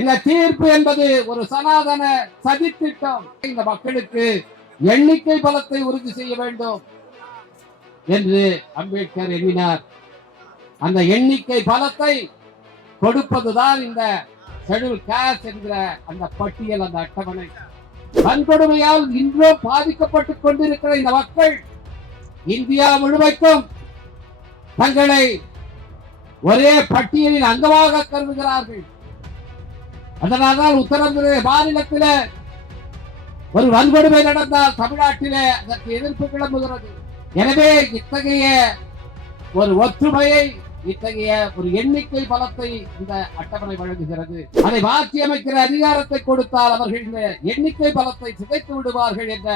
இந்த தீர்ப்பு என்பது ஒரு சனாதன சதித்திட்டம். இந்த மக்களுக்கு எண்ணிக்கை பலத்தை உறுதி செய்ய வேண்டும் என்று அம்பேத்கர் எண்ணினார். அந்த எண்ணிக்கை பலத்தை கொடுப்பதுதான் இந்த ஷெடியூல் கேஸ் என்கிற அந்த பட்டியல் அந்த அட்டவணை. வன்கொடுமையால் இன்றும் பாதிக்கப்பட்டுக் கொண்டிருக்கிற இந்த மக்கள் இந்தியா முழுமைக்கும் தங்களை ஒரே பட்டியலின் அங்கமாக கருதுகிறார்கள். அதனால்தான் உத்தரப்பிரதேச மாநிலத்தில் ஒரு வன்கொடுமை நடந்தால் தமிழ்நாட்டிலே அதற்கு எதிர்ப்பு கிளம்புகிறது. எனவே இத்தகைய ஒரு ஒற்றுமையை இத்தகைய ஒரு எண்ணிக்கை பலத்தை இந்த அட்டவணை வழங்குகிறது. அதை மாற்றி அமைக்கிற அதிகாரத்தை கொடுத்தால் அவர்கள் இந்த எண்ணிக்கை பலத்தை சிதைத்து விடுவார்கள் என்ற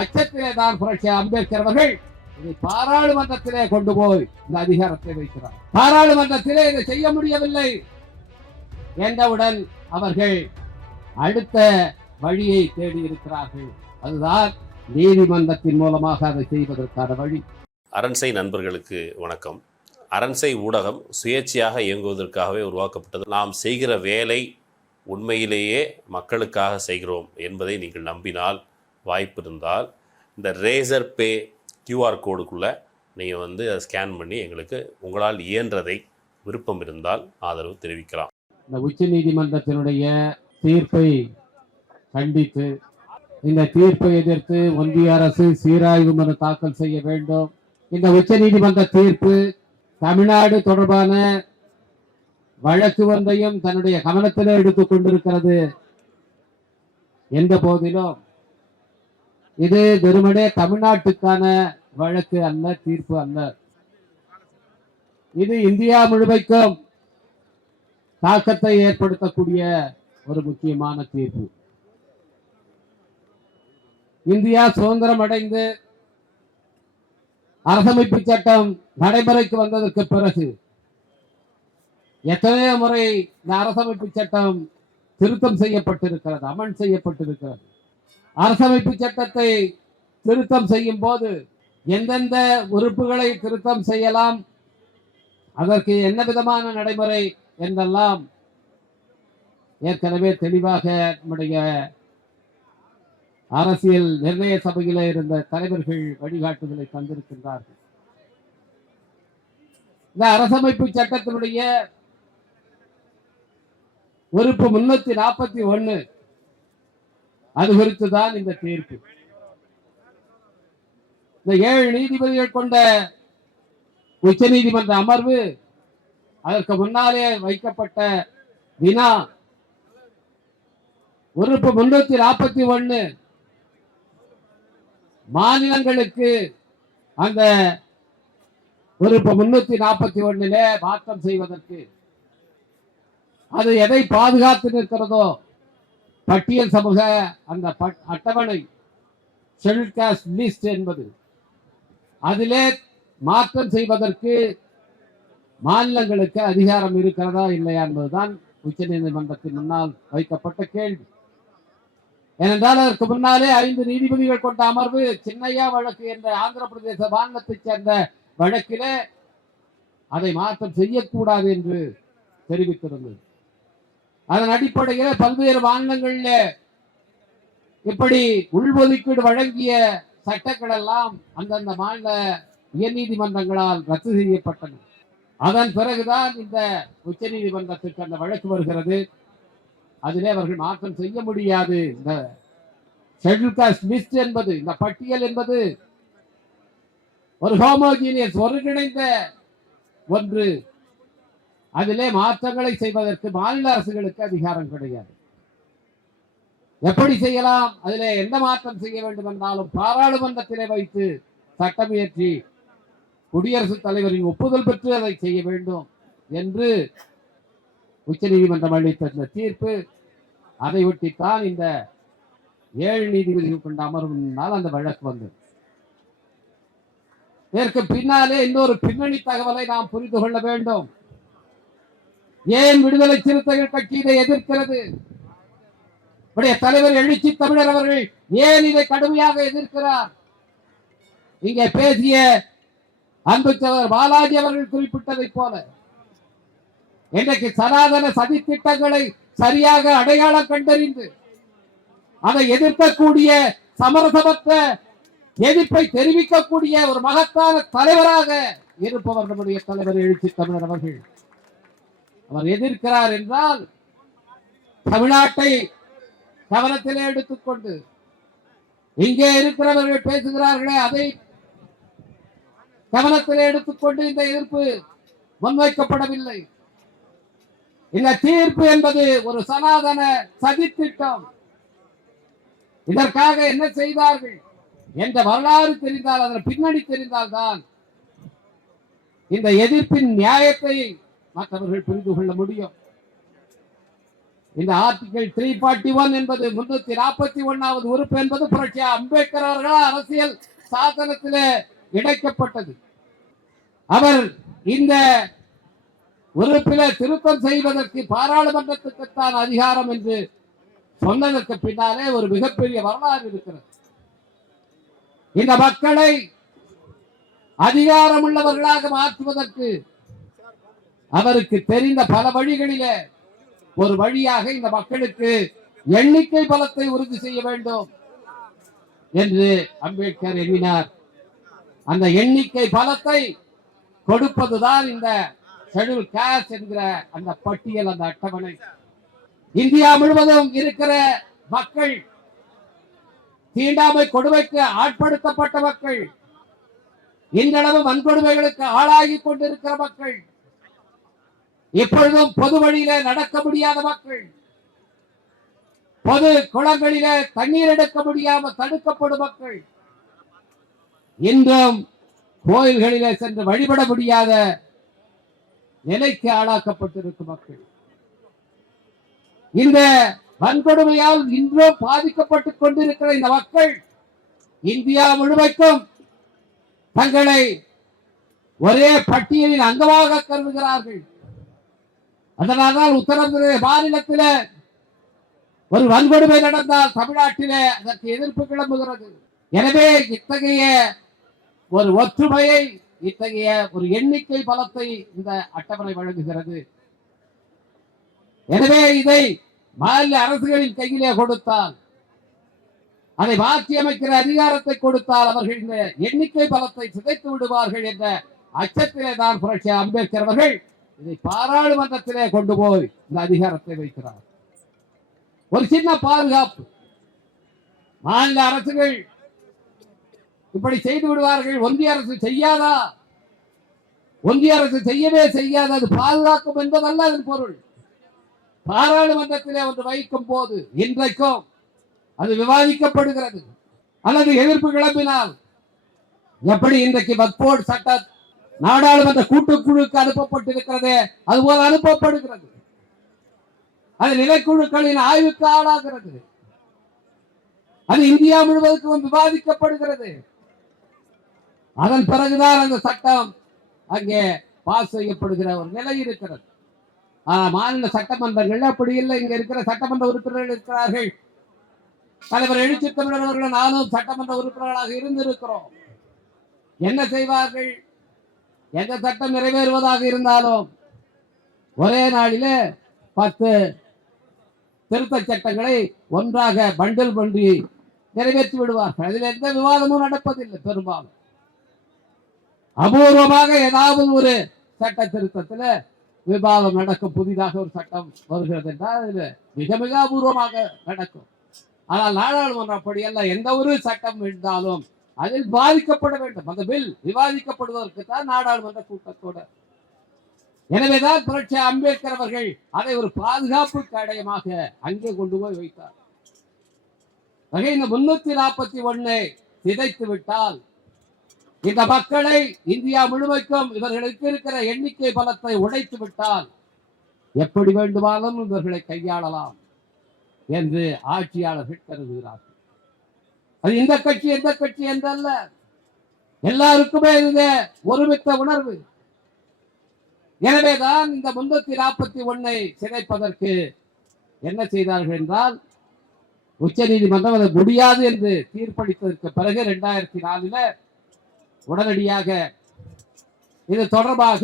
அச்சத்திலே தான் புரட்சி அம்பேத்கர் அவர்கள் இதை பாராளுமன்றத்திலே கொண்டு போய் இந்த அதிகாரத்தை வைக்கிறார். பாராளுமன்றத்திலே இதை செய்ய முடியவில்லை. என்றவுடன் அவர்கள் அடுத்த வழியை தேடி இருக்கிறார்கள். அதுதான் நீதிமன்றத்தின் மூலமாக அதை செய்வதற்கான வழி. அரண்சை நண்பர்களுக்கு வணக்கம். அரண்சை ஊடகம் சுயேட்சையாக இயங்குவதற்காகவே உருவாக்கப்பட்டது. நாம் செய்கிற வேலை உண்மையிலேயே மக்களுக்காக செய்கிறோம் என்பதை நீங்கள் நம்பினால் வாய்ப்பு இருந்தால் இந்த ரேசர் பே கியூஆர் கோடுக்குள்ளே நீங்கள் வந்து அதை ஸ்கேன் பண்ணி எங்களுக்கு உங்களால் இயன்றதை விருப்பம் இருந்தால் ஆதரவு தெரிவிக்கலாம். இந்த உச்ச நீதிமன்றத்தினுடைய தீர்ப்பை கண்டித்து இந்த தீர்ப்பை எதிர்த்து ஒன்றிய அரசு சீராய்வு மனு தாக்கல் செய்ய வேண்டும். இந்த உச்ச நீதிமன்ற தீர்ப்பு தமிழ்நாடு தொடர்பான வழக்கு ஒன்றையும் தன்னுடைய கவனத்தில் எடுத்துக் கொண்டிருக்கிறது எந்த போதிலும் இது வெறுமனே தமிழ்நாட்டுக்கான வழக்கு அல்ல தீர்ப்பு அல்ல. இது இந்தியா முழுமைக்கும் தாக்கத்தை ஏற்படுத்தக்கூடிய ஒரு முக்கியமான தீர்ப்பு இந்தியா சுதந்திரம் அடைந்து அரசமைப்பு சட்டம் நடைமுறைக்கு வந்ததற்கு பிறகு எத்தனையோ முறை இந்த அரசமைப்பு சட்டம் திருத்தம் செய்யப்பட்டிருக்கிறது அமன் செய்யப்பட்டிருக்கிறது. அரசமைப்பு சட்டத்தை திருத்தம் செய்யும் போது எந்தெந்த உறுப்புகளை திருத்தம் செய்யலாம் அதற்கு என்ன விதமான நடைமுறை என்றெல்லாம் ஏற்கனவே தெளிவாக நம்முடைய அரசியல் நிர்ணய சபையில இருந்த தலைவர்கள் வழிகாட்டுதலை தந்திருக்கின்றார்கள். இந்த அரசமைப்பு சட்டத்தினுடைய உறுப்பு முன்னூத்தி நாற்பத்தி ஒண்ணு அது குறித்து தான் இந்த தீர்ப்பு. இந்த ஏழு நீதிபதிகள் கொண்ட உச்ச நீதிமன்ற அமர்வு அதற்கு முன்னாலே வைக்கப்பட்ட வினா. உறுப்பு முன்னூத்தி நாற்பத்தி ஒண்ணு மாநிலங்களுக்கு அந்த உறுப்பு முன்னூத்தி நாற்பத்தி ஒண்ணுல மாற்றம் செய்வதற்கு. அது எதை பாதுகாத்து நிற்கிறதோ பட்டியல் சமூக அந்த பட்- அட்டவணை. ஷெட்யூல் காஸ்ட் லிஸ்ட் என்பது. அதிலே மாற்றம் செய்வதற்கு மாநிலங்களுக்கு அதிகாரம் இருக்கிறதா இல்லையா என்பதுதான் உச்ச நீதிமன்றத்தின் முன்னால் வைக்கப்பட்ட கேள்வி. ஏனென்றால் அதற்கு முன்னாலே ஐந்து நீதிபதிகள் கொண்ட அமர்வு சின்னையா வழக்கு என்ற ஆந்திர பிரதேச மாநிலத்தைச் சேர்ந்த வழக்கிலே அதை மாற்றம் செய்யக்கூடாது என்று தெரிவித்திருந்தது. அதன் அடிப்படையில் பல்வேறு மாநிலங்களில் இப்படி உள்ஒதுக்கீடு வழங்கிய சட்டங்கள் எல்லாம் அந்தந்த மாநில உயர்நீதிமன்றங்களால் ரத்து செய்யப்பட்டன. அதன் பிறகுதான் இந்த உச்ச நீதிமன்றத்திற்கு அந்த வழக்கு வருகிறது. அதிலே அவர்கள் மாற்றம் செய்ய முடியாது. இந்த ஷெட்யூல் காஸ்ட் லிஸ்ட் என்பது இந்த பட்டியல் என்பது ஒரு ஹோமோஜீனியஸ் ஒருங்கிணைந்த ஒன்று. அதிலே மாற்றங்களை செய்வதற்கு மாநில அரசுகளுக்கு அதிகாரம் கிடையாது. எப்படி செய்யலாம்? அதிலே எந்த மாற்றம் செய்ய வேண்டும் என்றாலும் பாராளுமன்றத்திலே வைத்து சட்டம் இயற்றி குடியரசுத் தலைவரின் ஒப்புதல் பெற்று அதை செய்ய வேண்டும் என்று உச்சநீதிமன்றம் அளித்த இந்த தீர்ப்பு அதை ஒட்டித்தான் இந்த ஏழு நீதிபதிகள் கொண்ட அமர்வுனால் அந்த வழக்கு வந்தது. இதற்கு பின்னாலே இன்னொரு பின்னணி தகவலை நாம் புரிந்து கொள்ள வேண்டும். ஏன் விடுதலை சிறுத்தைகள் கட்சி இதை எதிர்க்கிறது? உடைய தலைவர் எழுச்சி தமிழர் அவர்கள் ஏன் இதை கடுமையாக எதிர்க்கிறார்? இங்கே பேசிய அன்பு சகோதரர் பாலாஜி அவர்கள் குறிப்பிட்டதைப் போல இன்றைக்கு சனாதன சதி திட்டங்களை சரியாக அடையாளம் கண்டறிந்து அதை எதிர்க்கக்கூடிய சமரசமற்ற எதிர்ப்பை தெரிவிக்கக்கூடிய ஒரு மகத்தான தலைவராக இருப்பவர் நம்முடைய தலைவர் எழுச்சி தமிழர் அவர்கள். அவர் எதிர்க்கிறார் என்றால் தமிழ்நாட்டை கவனத்திலே எடுத்துக்கொண்டு இங்கே இருக்கிறவர்கள் பேசுகிறார்களே அதை கவனத்திலே எடுத்துக்கொண்டு இந்த எதிர்ப்பு முன்வைக்கப்படவில்லை. இந்த தீர்ப்பு என்பது ஒரு சனாதன சதித்திட்டம். இதற்காக என்ன செய்தார்கள்? என்ற வரலாறு தெரிந்தால் அதன் பின்னணி தெரிந்தால்தான் இந்த எதிர்ப்பின் நியாயத்தை மற்றவர்கள் புரிந்து கொள்ள முடியும். இந்த ஆர்டிகல் த்ரீ ஃபார்ட்டி ஒன் என்பது முன்னூத்தி நாற்பத்தி ஒன்னாவது உறுப்பு என்பது புரட்சி அம்பேத்கர் அவர்களால் அரசியல் சாசனத்திலே இணைக்கப்பட்டது. அவர் இந்த உறுப்பினர் திருத்தம் செய்வதற்கு பாராளுமன்றத்துக்குத்தான் அதிகாரம் என்று சொன்னதற்கு பின்னாலே ஒரு மிகப்பெரிய வரலாறு இருக்கிறது. இந்த மக்களை அதிகாரம் உள்ளவர்களாக மாற்றுவதற்கு அவருக்கு தெரிந்த பல வழிகளிலே ஒரு வழியாக இந்த மக்களுக்கு எண்ணிக்கை பலத்தை உறுதி செய்ய வேண்டும் என்று அம்பேத்கர் எண்ணினார். அந்த எண்ணிக்கை பலத்தை கொடுப்பதுதான் இந்த ஷெடியூல் கேஸ் என்கிற அந்த பட்டியல் அந்த அட்டவணை. இந்தியா முழுவதும் இருக்கிற மக்கள் தீண்டாமை கொடுமைக்கு ஆட்படுத்தப்பட்ட மக்கள் இன்றளவு வன்கொடுமைகளுக்கு ஆளாகி கொண்டிருக்கிற மக்கள் இப்பொழுதும் பொது வழியில நடக்க முடியாத மக்கள் பொது குளங்களில தண்ணீர் எடுக்க முடியாமல் தடுக்கப்படும் மக்கள் இன்றும் கோயில்களிலே சென்று வழிபட முடியாத நிலைக்கு ஆளாக்கப்பட்டிருக்கும் மக்கள். இந்த வன்கொடுமையால் இன்றும் பாதிக்கப்பட்டுக் கொண்டிருக்கிற இந்த மக்கள் இந்தியா முழுமைக்கும் தங்களை ஒரே பட்டியலின் அங்கமாக கருதுகிறார்கள். அதனால்தான் உத்தரப்பிரதேச மாநிலத்தில் ஒரு வன்கொடுமை நடந்தால் தமிழ்நாட்டிலே அதற்கு எதிர்ப்பு கிளம்புகிறது. எனவே இத்தகைய ஒரு ஒற்றுமையை இத்தகைய ஒரு எண்ணிக்கை பலத்தை இந்த அட்டவணை வழங்குகிறது. எனவே இதை மாநில அரசுகளின் கையிலே கொடுத்தால் அதை மாற்றி அமைக்கிற அதிகாரத்தை கொடுத்தால் அவர்கள் இந்த எண்ணிக்கை பலத்தை சிதைத்து விடுவார்கள் என்ற அச்சத்திலே தான் புரட்சி அம்பேத்கர் அவர்கள் இதை பாராளுமன்றத்திலே கொண்டு போய் இந்த அதிகாரத்தை வைக்கிறார். ஒரு சின்ன பாதுகாப்பு. மாநில அரசுகள் இப்படி செய்து விடுவார்கள். ஒன்றிய அரசு செய்யாதா? ஒன்றிய அரசு செய்யவே செய்யாது. அது பாதுகாக்கும் என்பதல்ல அதன் பொருள். பாராளுமன்றத்திலே ஒன்று வைக்கும் போது இன்றைக்கும் அது விவாதிக்கப்படுகிறது. அல்லது எதிர்ப்பு கிளம்பினால் எப்படி இன்றைக்கு வக்போர்டு சட்ட நாடாளுமன்ற கூட்டுக்குழுக்கு அனுப்பப்பட்டிருக்கிறதே அதுபோல அனுப்பப்படுகிறது. அது நிலைக்குழுக்களின் ஆய்வுக்கு ஆளாகிறது. அது இந்தியா முழுவதற்கும் விவாதிக்கப்படுகிறது. அதன் பிறகுதான் அந்த சட்டம் அங்கே பாஸ் செய்யப்படுகிற ஒரு நிலை இருக்கிறது. ஆனா மாநில சட்டமன்றங்கள் அப்படி இல்லை. இங்க இருக்கிற சட்டமன்ற உறுப்பினர்கள் இருக்கிறார்கள். தலைவர் எழுச்சி தமிழர் அவர்கள் நானும் சட்டமன்ற உறுப்பினர்களாக இருந்திருக்கிறோம். என்ன செய்வார்கள்? எந்த சட்டம் நிறைவேறுவதாக இருந்தாலும் ஒரே நாளிலே பத்து திருத்த சட்டங்களை ஒன்றாக பண்டில் பண்ணி நிறைவேற்றி விடுவார்கள். அதில் எந்த விவாதமும் நடப்பதில்லை பெரும்பாலும். அபூர்வமாக ஏதாவது ஒரு சட்ட திருத்தத்துல விவாதம் நடக்கும். புதிதாக ஒரு சட்டம் வருகிறது என்றால் அதில் மிக மிக அபூர்வமாக நடக்கும். ஆனால் நாடாளுமன்றம் அப்படியல்ல. எந்த ஒரு சட்டம் இருந்தாலும் அதில் பாதிக்கப்பட வேண்டும். அந்த பில் விவாதிக்கப்படுவதற்கு தான் நாடாளுமன்ற கூட்டத்தோட. எனவேதான் புரட்சி அம்பேத்கர் அவர்கள் அதை ஒரு பாதுகாப்பு தடயமாக அங்கே கொண்டு போய் வைத்தார். வகை இந்த முன்னூத்தி நாற்பத்தி ஒன்னு சிதைத்து விட்டால் இந்த மக்களை இந்தியா முழுமைக்கும் இவர்களுக்கு இருக்கிற எண்ணிக்கை பலத்தை உடைத்து விட்டால் எப்படி வேண்டுமானாலும் இவர்களை கையாளலாம் என்று ஆட்சியாளர்கள் கருதுகிறார்கள். அது இந்த கட்சி எந்த கட்சி என்றல்ல. எல்லாருக்குமே இருந்த ஒருமித்த உணர்வு. எனவேதான் இந்த முன்னூத்தி நாற்பத்தி ஒன்னை சிதைப்பதற்கு என்ன செய்தார்கள் என்றால் உச்ச நீதிமன்றம் அதை முடியாது என்று தீர்ப்பளித்ததற்கு பிறகு இரண்டாயிரத்தி நாலுல உடனடியாக இது தொடர்பாக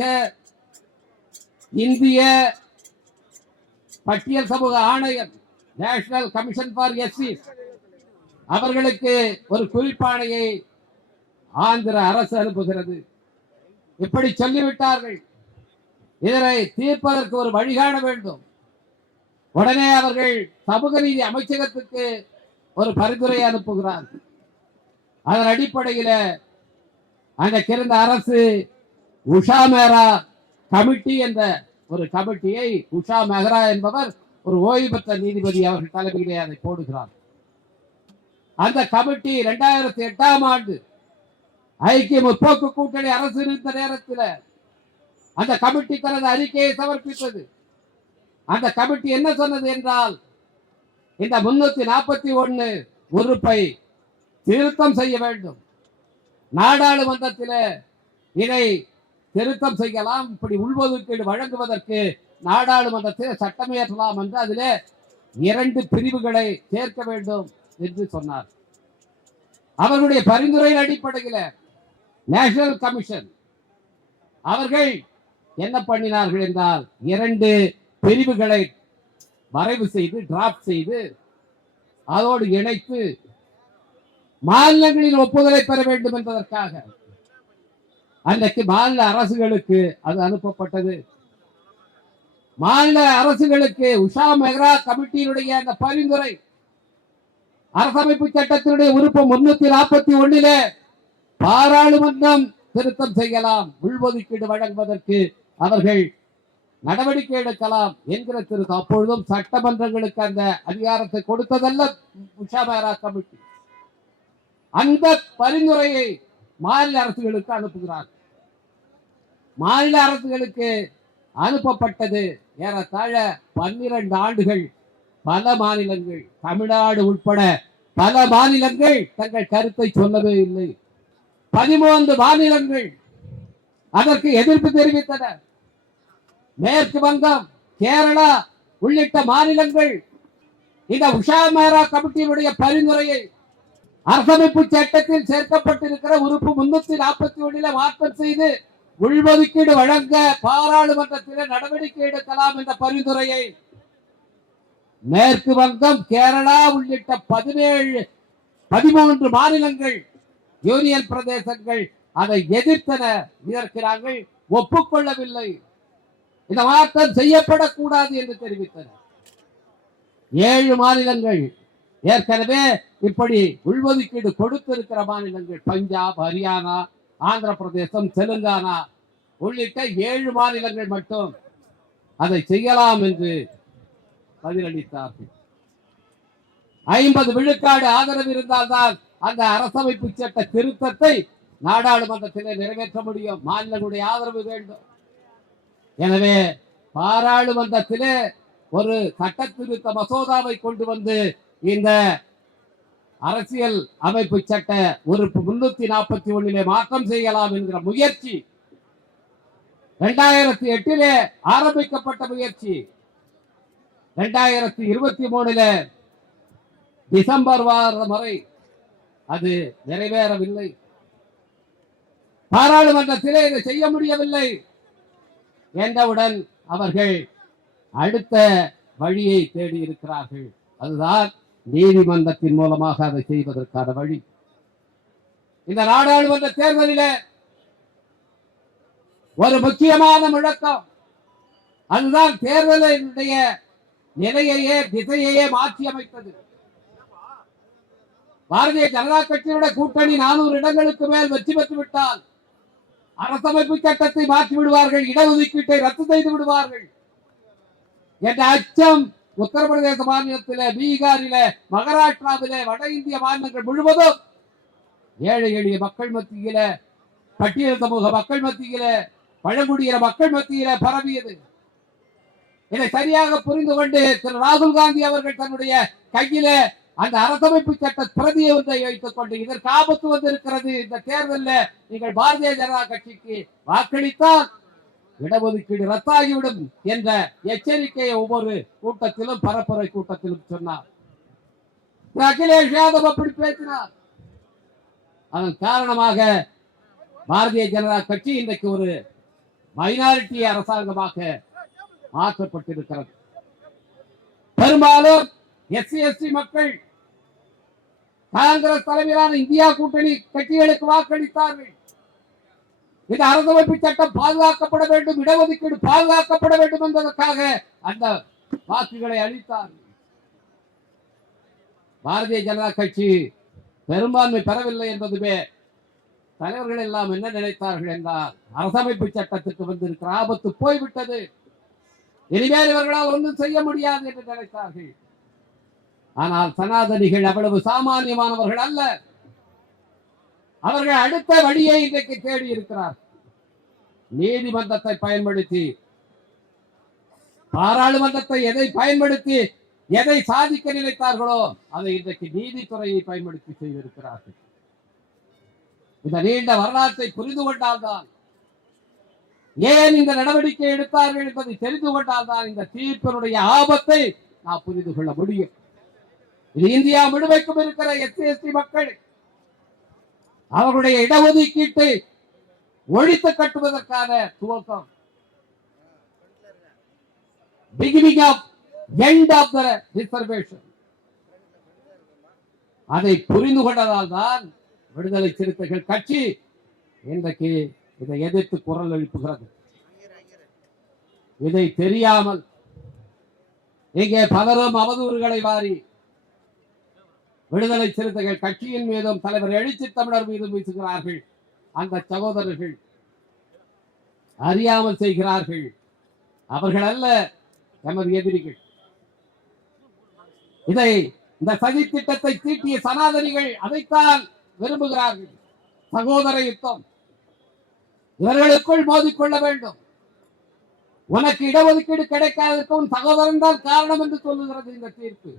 இந்திய பட்டியல் சமூக ஆணையம் நேஷனல் கமிஷன் ஃபார் எஸ்சி அவர்களுக்கு ஒரு குறிப்பாணையை ஆந்திர அரசு அனுப்புகிறது. இப்படி சொல்லிவிட்டார்கள். இதனை தீர்ப்பதற்கு ஒரு வழிகாண வேண்டும். உடனே அவர்கள் சமூக நீதி அமைச்சகத்துக்கு ஒரு பரிந்துரை அனுப்புகிறார்கள் அதன் அடிப்படையில் அன்றைக்கு இருந்த அரசு உஷா மேரா கமிட்டி என்ற ஒரு கமிட்டியை உஷா மெஹ்ரா என்பவர் ஒரு ஓய்வு பெற்ற நீதிபதி அவர்கள் தலைமையிலே அதை போடுகிறார். அந்த கமிட்டி இரண்டாயிரத்தி எட்டாம் ஆண்டு ஐக்கிய முற்போக்கு கூட்டணி அரசு இருந்த நேரத்தில் அந்த கமிட்டி தனது அறிக்கையை சமர்ப்பித்தது. அந்த கமிட்டி என்ன சொன்னது என்றால் இந்த முன்னூத்தி நாற்பத்தி ஒன்னு உறுப்பை திருத்தம் செய்ய வேண்டும். நாடாளுமன்றத்தில் இதை திருத்தம் செய்யலாம் இப்படி உள்ஒதுக்கீடு வழங்குவதற்கு நாடாளுமன்றத்தில் சட்டமியற்றலாம் என்று அதிலே இரண்டு பிரிவுகளை சேர்க்க வேண்டும் என்று சொன்னார். அவர்களுடைய பரிந்துரையின் அடிப்படையில் நேஷனல் கமிஷன் அவர்கள் என்ன பண்ணினார்கள் என்றால் இரண்டு பிரிவுகளை வரைவு செய்து டிராப்ட் செய்து அதோடு இணைத்து மாநிலங்களில் ஒப்புதலை பெற வேண்டும் என்பதற்காக. அன்றைக்கு மாநில அரசுகளுக்கு அது அனுப்பப்பட்டது. மாநில அரசுகளுக்கு உஷா மெஹ்ரா கமிட்டியினுடைய அந்த பரிந்துரை அரசமைப்பு சட்டத்தினுடைய உறுப்பு முன்னூத்தி நாற்பத்தி ஒண்ணில பாராளுமன்றம் திருத்தம் செய்யலாம் உள்ஒதுக்கீடு வழங்குவதற்கு அவர்கள் நடவடிக்கை எடுக்கலாம் என்கிற திருத்தம் அப்பொழுதும் சட்டமன்றங்களுக்கு அந்த அதிகாரத்தை கொடுத்ததல்ல உஷா மெஹ்ரா கமிட்டி. அந்த பரிந்துரையை மாநில அரசுகளுக்கு அனுப்புகிறார் மாநில அரசுகளுக்கு அனுப்பப்பட்டது ஏறத்தாழ பன்னிரண்டு ஆண்டுகள். பல மாநிலங்கள் தமிழ்நாடு உட்பட பல மாநிலங்கள் தங்கள் கருத்தை சொல்லவே இல்லை. பதிமூன்று மாநிலங்கள் அதற்கு எதிர்ப்பு தெரிவித்தன. மேற்கு வங்கம் கேரளா உள்ளிட்ட மாநிலங்கள் இந்த உஷா மேரா கமிட்டியினுடைய பரிந்துரையை அரசமைப்பு சட்டத்தில் சேர்க்கப்பட்டிருக்கிற உறுப்பு முன்னூத்தி நாற்பத்தி ஒன்றில மாற்றம் செய்து உள்ஒதுக்கீடு வழங்க பாராளுமன்றத்தில் நடவடிக்கை எடுக்கலாம் என்ற பரிந்துரையை மேற்கு வங்கம் கேரளா உள்ளிட்ட பதினேழு பதிமூன்று மாநிலங்கள் யூனியன் பிரதேசங்கள் அதை எதிர்த்தன இதற்கு நாங்கள் ஒப்புக்கொள்ளவில்லை. இந்த மாற்றம் செய்யப்படக்கூடாது என்று தெரிவித்தனர். ஏழு மாநிலங்கள் ஏற்கனவே இப்படி உள்ஒதுக்கீடு கொடுத்திருக்கிற மாநிலங்கள் பஞ்சாப் ஹரியானா ஆந்திர பிரதேசம் தெலுங்கானா உள்ளிட்ட ஏழு மாநிலங்கள் மட்டும் அதை செய்யலாம் என்று பதிலளித்தார்கள். ஐம்பது விழுக்காடு ஆதரவு இருந்தால்தான் அந்த அரசமைப்பு சட்ட திருத்தத்தை நாடாளுமன்றத்திலே நிறைவேற்ற முடியும். மாநிலங்களுடைய ஆதரவு வேண்டும். எனவே பாராளுமன்றத்திலே ஒரு சட்ட திருத்த மசோதாவை கொண்டு வந்து இந்த அரசியல் அமைப்பு சட்ட உறுப்பு முன்னூத்தி நாற்பத்தி ஒன்னிலே மாற்றம் செய்யலாம் என்கிற முயற்சி. இரண்டாயிரத்தி எட்டிலே ஆரம்பிக்கப்பட்ட முயற்சி. இரண்டாயிரத்தி இருபத்தி மூணுல டிசம்பர் வாரம் வரை அது நிறைவேறவில்லை. பாராளுமன்றத்திலே இதை செய்ய முடியவில்லை என்றவுடன் அவர்கள் அடுத்த வழியை தேடி இருக்கிறார்கள் அதுதான் நீதிமன்றத்தின் மூலமாக அதை செய்வதற்கான வழி. இந்த நாடாளுமன்ற தேர்தலில ஒரு முக்கியமான முழக்கம். அதுதான் தேர்தலினுடைய நிலையையே திசையையே மாற்றி அமைத்தது. பாரதிய ஜனதா கட்சியினுடைய கூட்டணி நானூறு இடங்களுக்கு மேல் வெற்றி பெற்று விட்டால் அரசமைப்பு சட்டத்தை மாற்றி விடுவார்கள் இடஒதுக்கீட்டை ரத்து செய்து விடுவார்கள் என்ற அச்சம் உத்தரப்பிரதேச மாநிலத்திலே பீகாரிலே மகாராஷ்டிராவிலே வட இந்திய மாநிலங்கள் முழுவதும் ஏழை எளிய மக்கள் மத்தியில பட்டியல் சமூக மக்கள் மத்தியில பழங்குடியின மக்கள் மத்தியில பரவியது. இதை சரியாக புரிந்து கொண்டு திரு ராகுல் காந்தி அவர்கள் தன்னுடைய கையில அந்த அரசமைப்பு சட்ட பிரதியை ஒன்றை வைத்துக் கொண்டு இதற்கு ஆபத்து வந்திருக்கிறது. இந்த தேர்தலில் நீங்கள் பாரதிய ஜனதா கட்சிக்கு வாக்களித்தால் இடஒதுக்கீடு ரத்தாகிவிடும் என்ற எச்சரிக்கையை ஒவ்வொரு கூட்டத்திலும் பரப்புரை கூட்டத்திலும் சொன்னார். அகிலேஷ் யாதவ் அப்படி பேசினார். அதன் காரணமாக பாரதிய ஜனதா கட்சி இன்றைக்கு ஒரு மைனாரிட்டி அரசாங்கமாக மாற்றப்பட்டிருக்கிறது. பெரும்பாலும் எஸ்சி எஸ்டி மக்கள் காங்கிரஸ் தலைமையிலான இந்தியா கூட்டணி கட்சிகளுக்கு வாக்களித்தார்கள். இது அரசமைப்பு சட்டம் பாதுகாக்கப்பட வேண்டும் இடஒதுக்கீடு பாதுகாக்கப்பட வேண்டும் என்பதற்காக அந்த வாக்குகளை அளித்தார். பாரதிய ஜனதா கட்சி பெரும்பான்மை பெறவில்லை என்பதுமே தலைவர்கள் எல்லாம் என்ன நினைத்தார்கள் என்றால் அரசமைப்பு சட்டத்திற்கு வந்திருக்கிற ஆபத்து போய்விட்டது. இனிமேல் இவர்களால் ஒன்றும் செய்ய முடியாது என்று நினைத்தார்கள். ஆனால் சனாதனிகள் அவ்வளவு சாமானியமானவர்கள் அல்ல. அவர்கள் அடுத்த வழியை இன்றைக்கு தேடி இருக்கிறார். நீதிமன்றத்தை பயன்படுத்தி பாராளுமன்றத்தை எதை பயன்படுத்தி எதை சாதிக்க நினைத்தார்களோ அதை இன்றைக்கு நீதித்துறையை பயன்படுத்தி செய்திருக்கிறார்கள். இந்த நீண்ட வரலாற்றை புரிந்து கொண்டால்தான் ஏன் இந்த நடவடிக்கை எடுத்தார்கள் என்பதை தெரிந்து கொண்டால்தான் இந்த தீர்ப்பினுடைய ஆபத்தை நாம் புரிந்து கொள்ள முடியும். இது இந்தியா முழுமைக்கும் இருக்கிற எஸ்சி எஸ்டி மக்கள் அவர்களுடைய இடஒதுக்கீட்டை ஒழித்து கட்டுவதற்கான துவக்கம். Beginning of end of the reservation அதை புரிந்து கொண்டதால் தான் விடுதலை சிறுத்தைகள் கட்சி இன்றைக்கு இதை எதிர்த்து குரல் எழுப்புகிறது. இதை தெரியாமல் இங்கே பலரும் அவதூறுகளை வாரி விடுதலை சிறுத்தைகள் கட்சியின் மீதும் தலைவர் எழுச்சி தமிழர் மீதும் வீசுகிறார்கள். அந்த சகோதரர்கள் அறியாமல் செய்கிறார்கள். அவர்கள் அல்ல எமது எதிரிகள். இதை இந்த சதி திட்டத்தை தீட்டிய சனாதனிகள் அதைத்தான் விரும்புகிறார்கள். சகோதர யுத்தம். இவர்களுக்குள் மோதிக்கொள்ள வேண்டும். உனக்கு இடஒதுக்கீடு கிடைக்காததற்கு உன் சகோதரன் தான் காரணம் என்று சொல்லுகிறது இந்த தீர்ப்பு.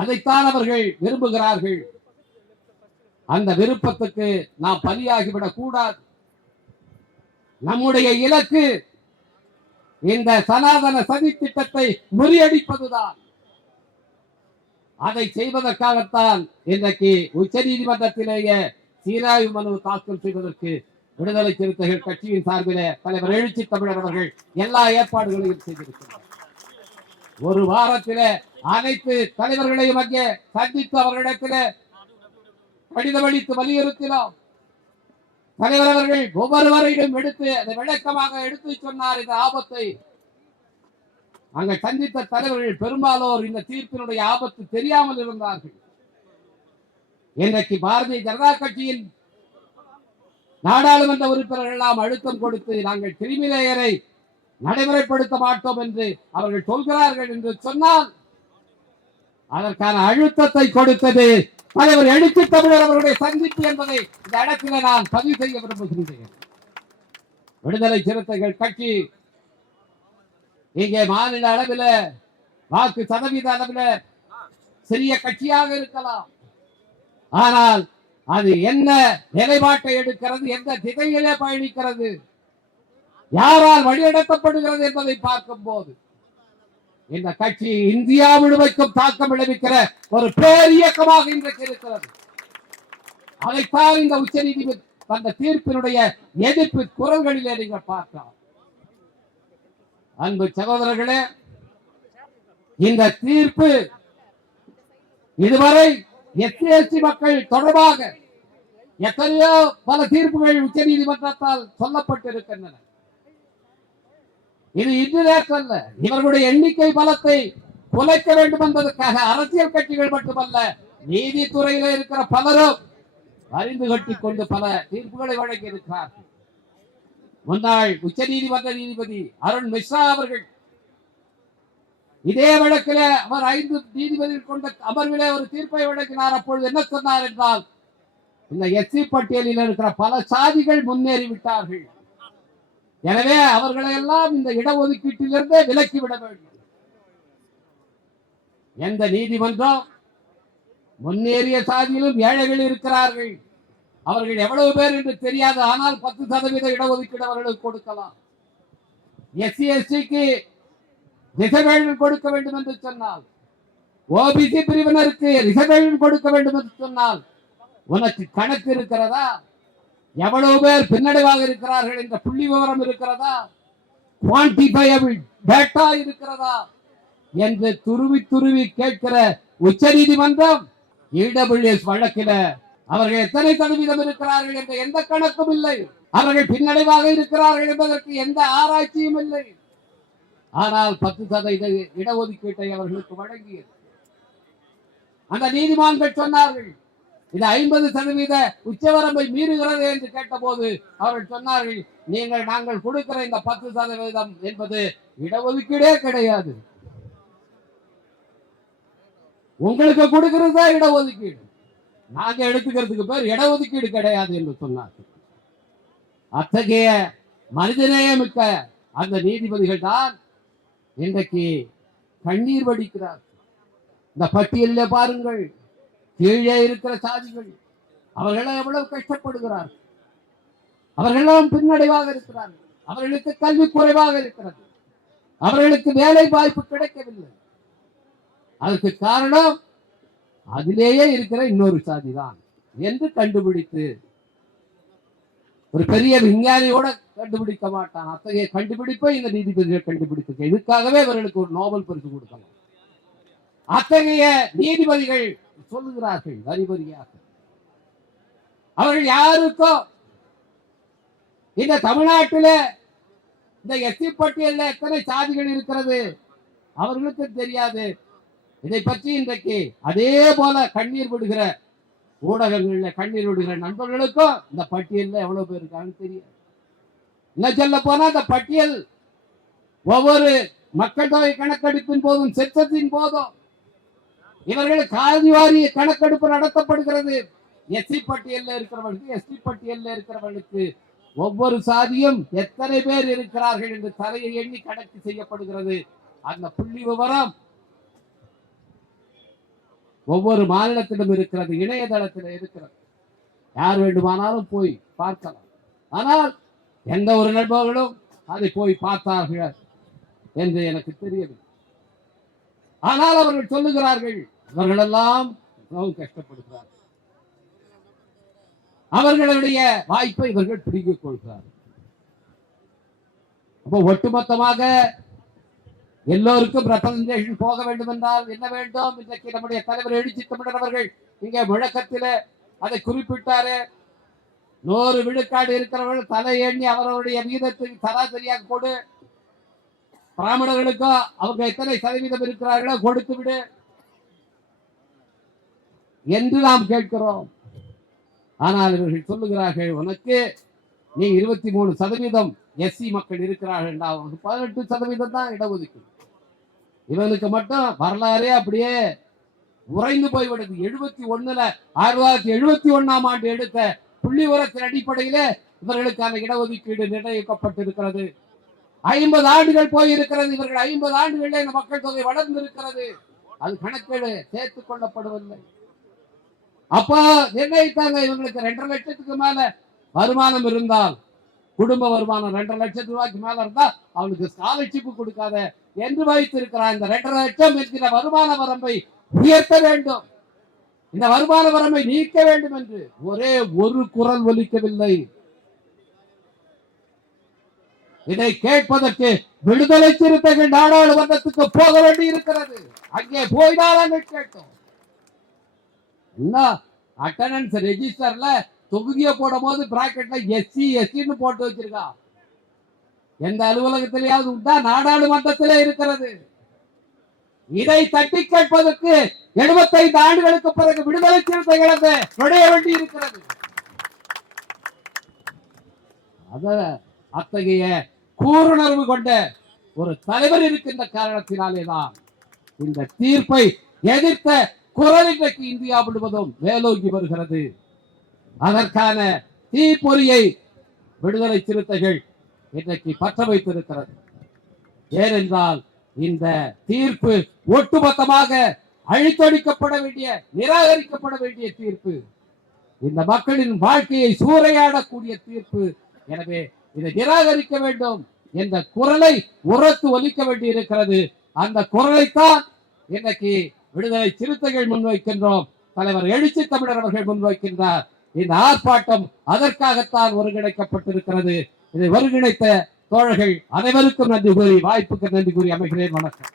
அதைத்தான் அவர்கள் விரும்புகிறார்கள். அந்த விருப்பத்துக்கு நாம் பலியாகிவிடக் கூடாது. நம்முடைய இலக்கு இந்த சனாதன சதி திட்டத்தை முறியடிப்பதுதான். அதை செய்வதற்காகத்தான் இன்றைக்கு உச்ச நீதிமன்றத்திலேயே சீராய்வு மனு தாக்கல் செய்வதற்கு விடுதலை சிறுத்தைகள் கட்சியின் சார்பிலே தலைவர் எழுச்சி தமிழர் அவர்கள் எல்லா ஏற்பாடுகளையும் செய்திருக்கிறார். ஒரு வாரத்தில் அனைத்து தலைவர்களையும் அங்கே சந்தித்து அவர்களிடத்தில் கடிதம் அளித்து வலியுறுத்தினோம். தலைவர் அவர்கள் ஒவ்வொருவரையும் எடுத்து அதை விளக்கமாக எடுத்து சொன்னார் இந்த ஆபத்தை. அங்க சந்தித்த தலைவர்கள் பெரும்பாலோர் இந்த தீர்ப்பினுடைய ஆபத்து தெரியாமல் இருந்தார்கள். இன்றைக்கு பாரதிய ஜனதா கட்சியின் நாடாளுமன்ற உறுப்பினர்கள் எல்லாம் அழுத்தம் கொடுத்து நாங்கள் கிரிமிலேயரை நடைமுறைப்படுத்த மாட்டோம் என்று அவர்கள் சொல்கிறார்கள் என்று சொன்னால் அதற்கான அழுத்தத்தை கொடுத்தது தலைவர் எழுச்சி தமிழர் அவருடைய சந்திப்பு என்பதை இந்த இடத்துல நான் பதிவு செய்ய விரும்புகின்றேன். விடுதலை சிறுத்தைகள் கட்சி இங்கே மாநில அளவில் வாக்கு சதவீத அளவில் சிறிய கட்சியாக இருக்கலாம். ஆனால் அது என்ன நிலைப்பாட்டை எடுக்கிறது எந்த திசையிலே பயணிக்கிறது யாரால் வழிநடத்தப்படுகிறது என்பதை பார்க்கும் போது இந்த கட்சி இந்தியா முழுமைக்கும் தாக்கம் விளைவிக்கிற ஒரு பேரியக்கமாக இன்றைக்கு இருக்கிறது. அதைத்தான் இந்த உச்ச நீதிமன்ற அந்த தீர்ப்பினுடைய எதிர்ப்பு குரல்களிலே நீங்கள் பார்க்கலாம். அன்பு சகோதரர்களே இந்த தீர்ப்பு இதுவரை எஸ்சி மக்கள் தொடர்பாக எத்தனையோ பல தீர்ப்புகள் உச்ச நீதிமன்றத்தால் சொல்லப்பட்டிருக்கின்றன. இது இன்று நேற்றல்ல இவர்களுடைய எண்ணிக்கை பலத்தை குலைக்க வேண்டும் என்பதற்காக அரசியல் கட்சிகள் மட்டுமல்ல நீதித்துறையில இருக்கிற பலரும் அறிந்து கட்டிக் கொண்டு பல தீர்ப்புகளை வழங்கி இருக்கிறார்கள் முன்னாள் உச்ச நீதிமன்ற நீதிபதி அருண் மிஸ்ரா அவர்கள் இதே வழக்கில் அவர் ஐந்து நீதிபதிகள் கொண்ட அமர்விலே ஒரு தீர்ப்பை வழங்கினார். அப்பொழுது என்ன சொன்னார் என்றால் இந்த எஸ்சி பட்டியலில் இருக்கிற பல சாதிகள் முன்னேறி விட்டார்கள் எனவே அவர்களை எல்லாம் இந்த இடஒதுக்கீட்டிலிருந்தே விலக்கி விட வேண்டும். எந்த நீதிமன்றம் முன்னேறிய சாதியிலும் ஏழைகள் இருக்கிறார்கள். அவர்கள் எவ்வளவு பேர் என்று தெரியாது ஆனால் பத்து சதவீத இடஒதுக்கீடு அவர்களுக்கு கொடுக்கலாம். எஸ்சி எஸ்டிக்கு ரிசர்வேஷன் கொடுக்க வேண்டும் என்று சொன்னால் ஓபிசி பிரிவினருக்கு ரிசர்வேஷன் கொடுக்க வேண்டும் என்று சொன்னால் உனக்கு கணக்கு இருக்கிறதா? எவ்வளவு பேர் பின்னடைவாக இருக்கிறார்கள் என்ற புள்ளி விவரம் இருக்கிறதா? குவான்டிஃபையபிள் டேட்டா இருக்கிறதா? என்று துருவி துருவி கேட்கிற உச்ச நீதிமன்றம் இடபிள்யூஎஸ் வழக்கில அவர்கள் எத்தனை சதவீதம் இருக்கிறார்கள் என்ற எந்த கணக்கும் இல்லை. அவர்கள் பின்னடைவாக இருக்கிறார்கள் என்பதற்கு எந்த ஆராய்ச்சியும் இல்லை. ஆனால் பத்து சதவீத இடஒதுக்கீட்டை அவர்களுக்கு வழங்கியது. அந்த நீதிமான்கள் சொன்னார்கள் இது ஐம்பது சதவீத உச்சவரம்பை மீறுகிறது என்று கேட்டபோது அவர்கள் சொன்னார்கள் நீங்கள் நாங்கள் கொடுக்கிற இந்த பத்து சதவீதம் என்பது இடஒதுக்கீடே கிடையாது. உங்களுக்கு கொடுக்கிறது தான் இடஒதுக்கீடு. நாங்க எடுத்துக்கிறதுக்கு பேர் இடஒதுக்கீடு கிடையாது என்று சொன்னார்கள். அத்தகைய மனிதநேயமிக்க அந்த நீதிபதிகள் தான் இன்றைக்கு கண்ணீர் வடிக்கிறார் இந்த பட்டியலில் பாருங்கள். கீழே இருக்கிற சாதிகள் அவர்கள் எவ்வளவு கஷ்டப்படுகிறார் அவர்களெல்லாம் பின்னடைவாக இருக்கிறார்கள். அவர்களுக்கு கல்வி குறைவாக இருக்கிறது. அவர்களுக்கு வேலை வாய்ப்பு கிடைக்கவில்லை. அதற்கு காரணம் அதிலேயே இருக்கிற இன்னொரு சாதி தான் என்று கண்டுபிடித்து ஒரு பெரிய விஞ்ஞானியோட கண்டுபிடிக்க மாட்டான். அத்தகைய கண்டுபிடிப்பை இந்த நீதிபதிகள் கண்டுபிடித்து இதுக்காகவே இவர்களுக்கு ஒரு நோபல் பரிசு கொடுக்கலாம். அத்தகைய நீதிபதிகள் சொல்லுகிறார்கள் வரிபதியாக அவர்கள் யாருக்கோ இந்த தமிழ்நாட்டில் இந்த எஸ்சி பட்டியல்ல எத்தனை சாதிகள் இருக்கிறது அவர்களுக்கு தெரியாது. இதை பற்றி இன்றைக்கு அதே போல கண்ணீர் விடுகிற ஊடகங்கள்ல கண்ணீர் விடுகிற நண்பர்களுக்கும் இந்த பட்டியலில் எவ்வளவு பேர் இருக்காங்கன்னு தெரியாது. இன்னும் சொல்ல போனா இந்த பட்டியல் ஒவ்வொரு மக்கள் தொகை கணக்கெடுப்பின் போதும் செத்தத்தின் போதும் இவர்கள் காதி வாரிய கணக்கெடுப்பு நடத்தப்படுகிறது. எஸ்சி பட்டியல்ல இருக்கிறவர்களுக்கு எஸ்டி பட்டியல்ல இருக்கிறவர்களுக்கு ஒவ்வொரு சாதியும் எத்தனை பேர் இருக்கிறார்கள் என்று தலையை எண்ணி கணக்கு செய்யப்படுகிறது. அந்த புள்ளி விவரம் ஒவ்வொரு மாநிலத்திலும் இருக்கிறது இணையதளத்தில் இருக்கிறது. யார் வேண்டுமானாலும் போய் பார்க்கலாம். ஆனால் எந்த ஒரு நண்பர்களும் அதை போய் பார்த்தார்கள் என்று எனக்கு தெரியவில்லை. ஆனால் அவர்கள் சொல்லுகிறார்கள் அவர்களெல்லாம் மிகவும் கஷ்டப்படுகிறார்கள். அவர்களுடைய வாய்ப்பை இவர்கள் பிடுங்கிக் கொள்கிறார்கள். அப்போ ஒட்டுமொத்தமாக எல்லோருக்கும் ரெப்ரசன்டேஷன் போக வேண்டும் என்றால் என்ன வேண்டும்? இன்றைக்கு நம்முடைய தலைவர் எழுச்சி தமிழர் அவர்கள் இங்கே முழக்கத்திலே அதை குறிப்பிட்டாரு. நூறு விழுக்காடு இருக்கிறவர்கள் தலை எண்ணி அவர்களுடைய வீதத்துக்கு சராசரியாக கொடு. பிராமணர்களுக்கோ அவங்க எத்தனை சதவீதம் இருக்கிறார்களோ கொடுத்து விடு. என்று நாம் கேட்கிறோம். ஆனால் இவர்கள் சொல்லுகிறார்கள் உனக்கு நீ இருபத்தி மூணு சதவீதம் எஸ்சி மக்கள் இருக்கிறார்கள் என்றால் பதினெட்டு சதவீதம் தான் இடஒதுக்கீடு. இவனுக்கு மட்டும் வரலாறே அப்படியே உறைந்து போய்விடுது. எழுபத்தி ஒண்ணுல ஆயிரத்தி தொள்ளாயிரத்தி எழுபத்தி ஒண்ணாம் ஆண்டு எடுத்த புள்ளி உரத்தின் அடிப்படையிலே இவர்களுக்கான இடஒதுக்கீடு நிர்ணயிக்கப்பட்டிருக்கிறது. ஐம்பது ஆண்டுகள் போயிருக்கிறது. இவர்கள் ஐம்பது ஆண்டுகளில் இந்த மக்கள் தொகை வளர்ந்திருக்கிறது. அது கணக்கெடு சேர்த்துக் கொள்ளப்படவில்லை அப்போ நிர்ணயித்தாங்க இவங்களுக்கு ரெண்டரை லட்சத்துக்கு மேல வருமானம் இருந்தால் குடும்ப வருமானம் ரெண்டரை லட்சத்து ரூபாய்க்கு மேல இருந்தா அவனுக்கு ஸ்காலர்ஷிப் கொடுக்காத என்று வைத்திருக்கிறார் இந்த ரெண்டரை லட்சம் என்கிற வருமான வரம்பை உயர்த்த வேண்டும். இந்த வருமான வரம்பை நீக்க வேண்டும் என்று ஒரே ஒரு குரல் ஒலிக்கவில்லை. இதை கேட்பதற்கு விடுதலை சிறுத்தைகள் நாடாளுமன்றத்துக்கு போக வேண்டி இருக்கிறது அங்கே போய்தான் கேட்டோம். என்ன? அட்டண்டன்ஸ் ரெஜிஸ்டர்ல தொகுதியை போடும் போது பிராக்கெட்ல எஸ்சி எஸ்சின்னு போட்டு வச்சிருக்கான் எந்த அலுவலகத்திலேயாவது உண்டா? நாடாளுமன்றத்திலே இருக்கிறது. இதை தட்டி கேட்பதற்கு எழுபத்தைந்து ஆண்டுகளுக்கு பிறகு விடுதலை சிறுத்தைகள் நுழைய வேண்டி இருக்கிறது. அத அத்தகைய கூறுணர்வு கொண்ட ஒரு தலைவர் இருக்கின்ற காரணத்தினாலேதான் இந்த தீர்ப்பை எதிர்த்த குரல் இன்றைக்கு இந்தியா முழுவதும் மேலோங்கி வருகிறது. அதற்கான தீப்பொறியை விடுதலை சிறுத்தைகள் இன்றைக்கு பற்ற வைத்திருக்கிறது. ஏனென்றால் இந்த தீர்ப்பு ஒட்டுமொத்தமாக அழித்தொழிக்கப்பட வேண்டிய நிராகரிக்கப்பட வேண்டிய தீர்ப்பு. இந்த மக்களின் வாழ்க்கையை சூறையாடக்கூடிய தீர்ப்பு. எனவே இதை நிராகரிக்க வேண்டும். என்ற குரலை உரத்து ஒலிக்க வேண்டி இருக்கிறது அந்த குரலைத்தான் இன்னைக்கு விடுதலை சிறுத்தைகள் முன்வைக்கின்றோம். தலைவர் எழுச்சி தமிழர் அவர்கள் முன்வைக்கின்றார். இந்த ஆர்ப்பாட்டம் அதற்காகத்தான் ஒருங்கிணைக்கப்பட்டிருக்கிறது. இதை ஒருங்கிணைத்த தோழர்கள் அனைவருக்கும் நன்றி கூறி வாய்ப்புக்கு நன்றி கூறி அமைகிறேன். வணக்கம்.